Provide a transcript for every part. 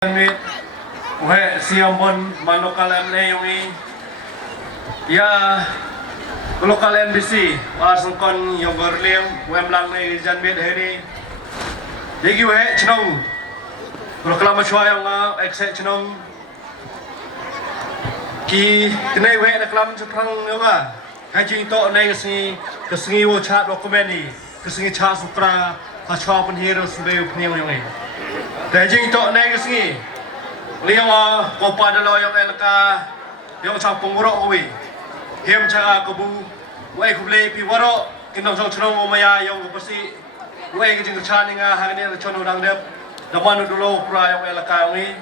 Mit we siambon manokal amne yongi ya lokal NBC wasangkon yang berliam wemlang ne janmit hari degi we chnong lokal machwa yang exit chnong ki tenai we na klam chuprang nga kajing to ne kesingi wo chat dokumen ni kesingi chat supra achwa pun hero sebe pniang yongi Daging tok naik kesini, liang kopa Daloi yang Elaka, yang shangpung warok awi, hem cara kebu, wei kublai pi warok, kinong chong omaya yang pasyih, wei kejing kerja ni hari ni lecon orang dep, daman dulu pura yang Elaka awi,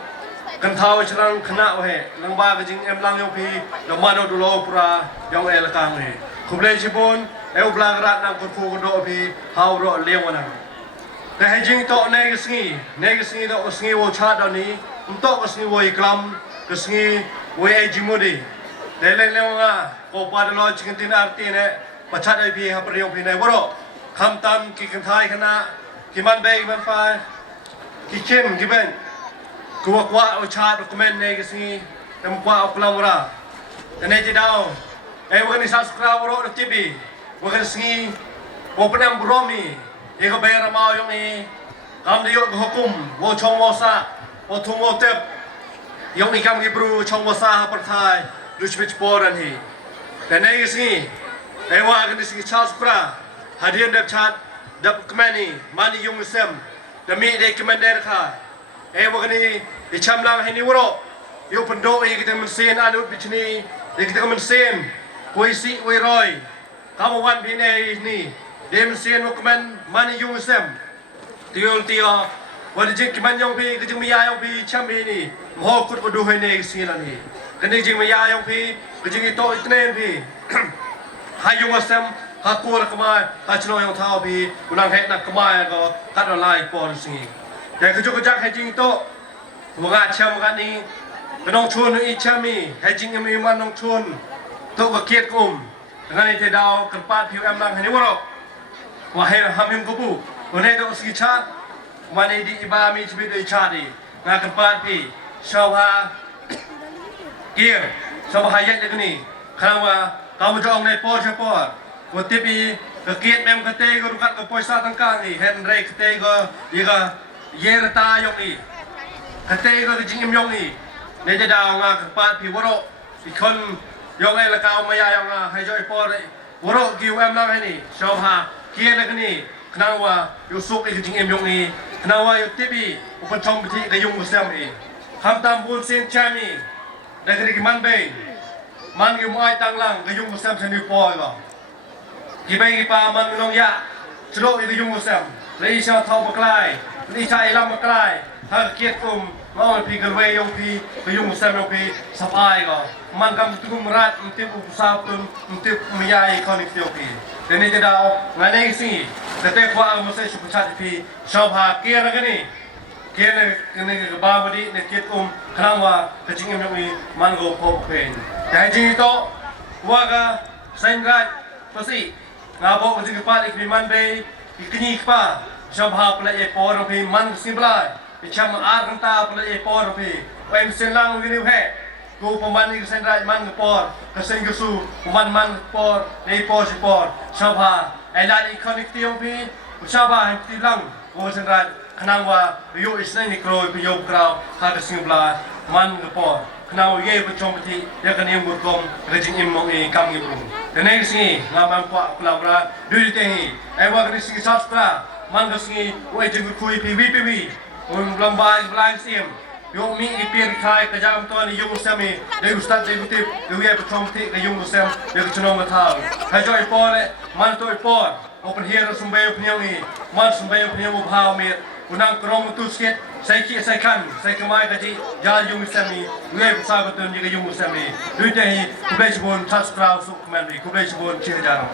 kentau cerang kena wei, langbang kejing lang yang pi, daman dulu pura yang Elaka awi, kublai cipun, belang rat nang kurfu kodok pi, hau ro liang mana. Daging tok naik kesini tok kesini wo chat ni, untuk kesini wo iklam, kesini wo ejimudi. Dalam lewanga, kopa Daloi cikin arti ni, pacat api haperiong pinai borok, kamtam kikentai kena, kiman baik kiman fai, kikim kiban, kuak wo chat dokumen naik kesini, tempat oklam ora. Dan ini tidak, wakni subscribe borok TV, wakni kesini, wo penam beromi. Ika bayar mau yang ni, kami diok hukum, wo chong wo sa, wo tung wo tep, yang ikam gibru chong wo sa pertai, lucu poran hi. Dan ni sini, ewa akan disini Charles Pra, hadiah dap chat, dap kemani, mani yung sem, demi dek kemander ka. Ewa kini dicam lang ini woro, yo pendoi kita mensen alut bicini, kita mensen, puisi wiroi, kamu wan bine ni. Dem sen dokumen mani yung sem tiol tio wajib kiman yung pi kejeng maya yung pi chambi ni mohon kut koduh ini silan ni kene jeng maya yung pi kejeng itu itnen pi hayung sem hakur kemai hachno yung thau pi ulang het nak kemai ko kat online pon singi dan kejuk kejak hejing itu mga cham kan ni kenong chun i chami hejing mi man nong chun to ka kiet kum dengan itu dau kerpat piu lang hani woro wahai hamim kubu, mana itu segi cat, mana di ibami cipit di cati, nak tempat pi, syawha, kir, syawha hayat lagi ni, kerana kamu jauh naik por cepor, kutipi, kekit mem kete, kerukat kepoisa tangkang ni, Henry kete ke, jika yer tayong ni, kete ke kejingim yong ni, nanti dah ngah tempat pi borok, ikon yong Elaka maya yong hajoi por, borok kiu lang ni, syawha. Kia lagi ni, kenapa Yusuf ikut jingem yong ni, kenapa Yutipi bukan cong beti kayung bersam ni, hamtam pun sen cami, dari kiman bay, man yumai tanglang kayung bersam seni poi ba, kibai kipa man minong ya, celok kayung bersam, lagi saya tahu berkelai, lagi saya elam berkelai, hak kiat mau pi gerway yong pi kayung bersam yong pi sapai ba, man kam tu merat, mentip usap tu, mentip miyai konik yong pi. Dan ini tidak nganeng sini, tetapi kuat mesti cukup pi syabha kira lagi kira ni kebab di nekit kenapa kecingin yang mango pop pen. Jadi itu kuaga sein raij pasyih ngabo kecing kepat ikliman bay ikni kepa syabha pelai por pi man simplai icam aranta pelai por pi pem senlang gini he. Ku peman ni sein raij man por kesen gesu peman man por nei por si por syabha elan ikonik tiong pi syabha ti lang ku sein raij kenapa yo isnai ni kroi pi yo krau ha kesing bla man por kenapa ye pecong ti ya kan yang burkom rejing imong e kam ngi bru tenai sini ngaman kwa kulabra dui tehi ewa kini sing sastra man kesingi we jeng kui pi wi lambai blang sim yo mi ipir khai kajam to ni yung sami de ustad de tip de ye pecong ti ke yung sam de chunong thang ha joi pore man to por open here sumbai pniang ni man sumbai pniang bhao me unang krong tu skit sai ki sai kan sai kamai kaji ja yung sami we sa batun ni ke yung sami dui te hi kublai chbon subscribe su comment kublai chbon chi jar